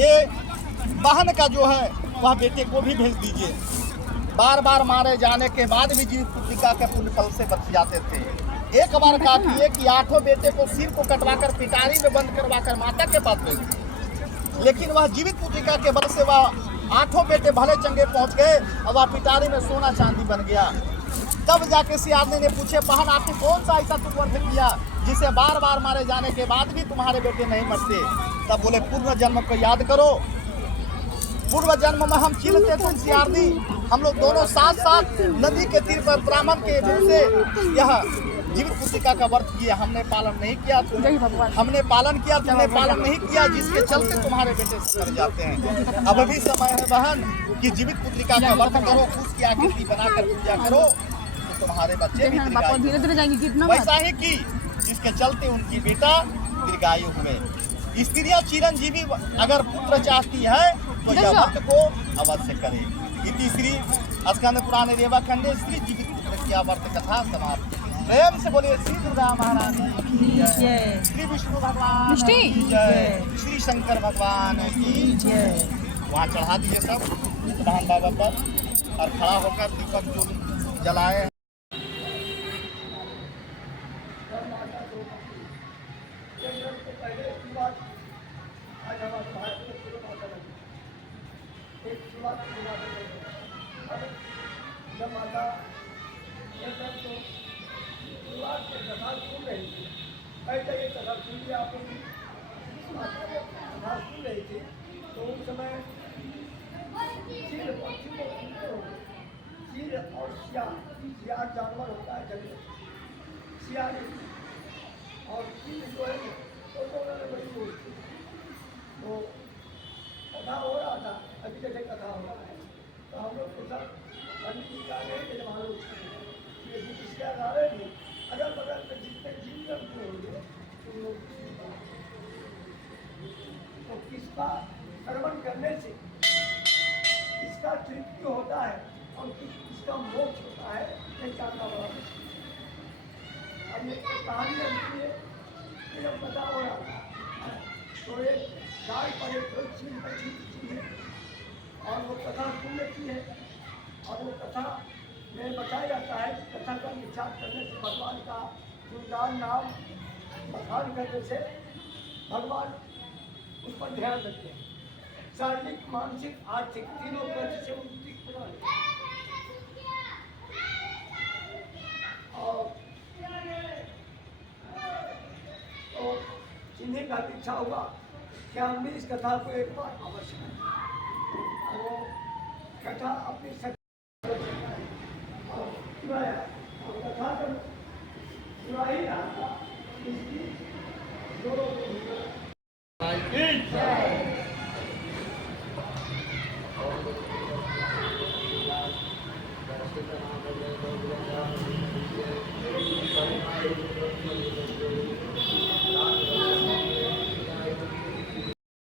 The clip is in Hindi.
ये बहन का जो है वह बेटे को भी भेज दीजिए। बार बार मारे जाने के बाद भी जीवित पुत्रिका के पुण्य फल से बच जाते थे। एक बार काफी है कि 8 बेटे को सिर को कटवाकर पिटारी में बंद करवाकर माता के पास भेज दिए, लेकिन वह जीवित पुत्रिका के बल से वह 8 बेटे भले चंगे पहुंच गए और वह पिटारी में सोना चांदी बन गया। तब जाके सियारनी ने पूछे, बहन आपने कौन सा ऐसा तुम व्रत किया जिसे बार बार मारे जाने के बाद भी तुम्हारे बेटे नहीं मरते? तब बोले, पूर्व जन्म को याद करो। पूर्व जन्म में हम चिल्हते थे सियारनी, हम लोग दोनों साथ साथ नदी के तीर पर ब्राह्मण के रूप से यह जीवित पुत्रिका का व्रत किया। हमने पालन नहीं किया, हमने पालन किया, तुमने पालन नहीं किया, जिसके चलते तुम्हारे बेटे मर जाते हैं। अब भी समय है बहन कि जीवित पुत्रिका का व्रत करो, उसकी आकृति बनाकर पूजा करो, तो तुम्हारे बच्चे भी धीरे-धीरे जाएंगे। कितना वैसा ही की जिसके चलते उनकी बेटा दीर्घायु हुए। स्त्रियां चिरंजीवी अगर पुत्र चाहती है तो यह व्रत को अवश्य करे। इति श्री स्कंद पुराण रेवा खंडे श्री जीवित पुत्र की व्रत कथा समाप्त। प्रेम से बोलिए श्री दुर्गा महारानी की जय, श्री विष्णु भगवान की जय, श्री शंकर भगवान की जय। वहाँ चढ़ा दिए सब बहन बाबा पर और खड़ा होकर दीपक जो जलाए। जब माता तो शुरुआत से कथा सुन रही थी, ऐसे ये कथा सुन लिया आपने, कथा सुन रही थी तो उस समय सिर और सियार जानवर होता है जंगल, सियार और सिर जो है तो दोनों में बड़ी दोस्ती। तो कथा हो रहा था, अभी जैसे कथा हो रहा है तो हम लोग के साथ पंडित जी का नहीं मालूम ये जिसके गा रहे थे, अगर बगल में जितने जीव जंतु होंगे तुम लोग तो किसका श्रवण करने से इसका तृप्ति होता है और इसका मोक्ष होता है, ये जानना बड़ा मुश्किल है। अब ये कहानी बनती है कि जब पता हो रहा था तो एक गाय पर एक चीज बची है और वो कथा सुन लेती है और वो कथा में बताया जाता है कि कथा का विचार करने से भगवान का गुणगान नाम बखान करने से भगवान उस पर ध्यान रखते हैं। शारीरिक, मानसिक, आर्थिक तीनों पक्ष से उन्नति प्रदान और तो जिन्हें का इच्छा हुआ कि हम भी इस कथा को एक बार अवश्य वो कथा अपनी कथा कर सुनाई रहा था इसकी दोनों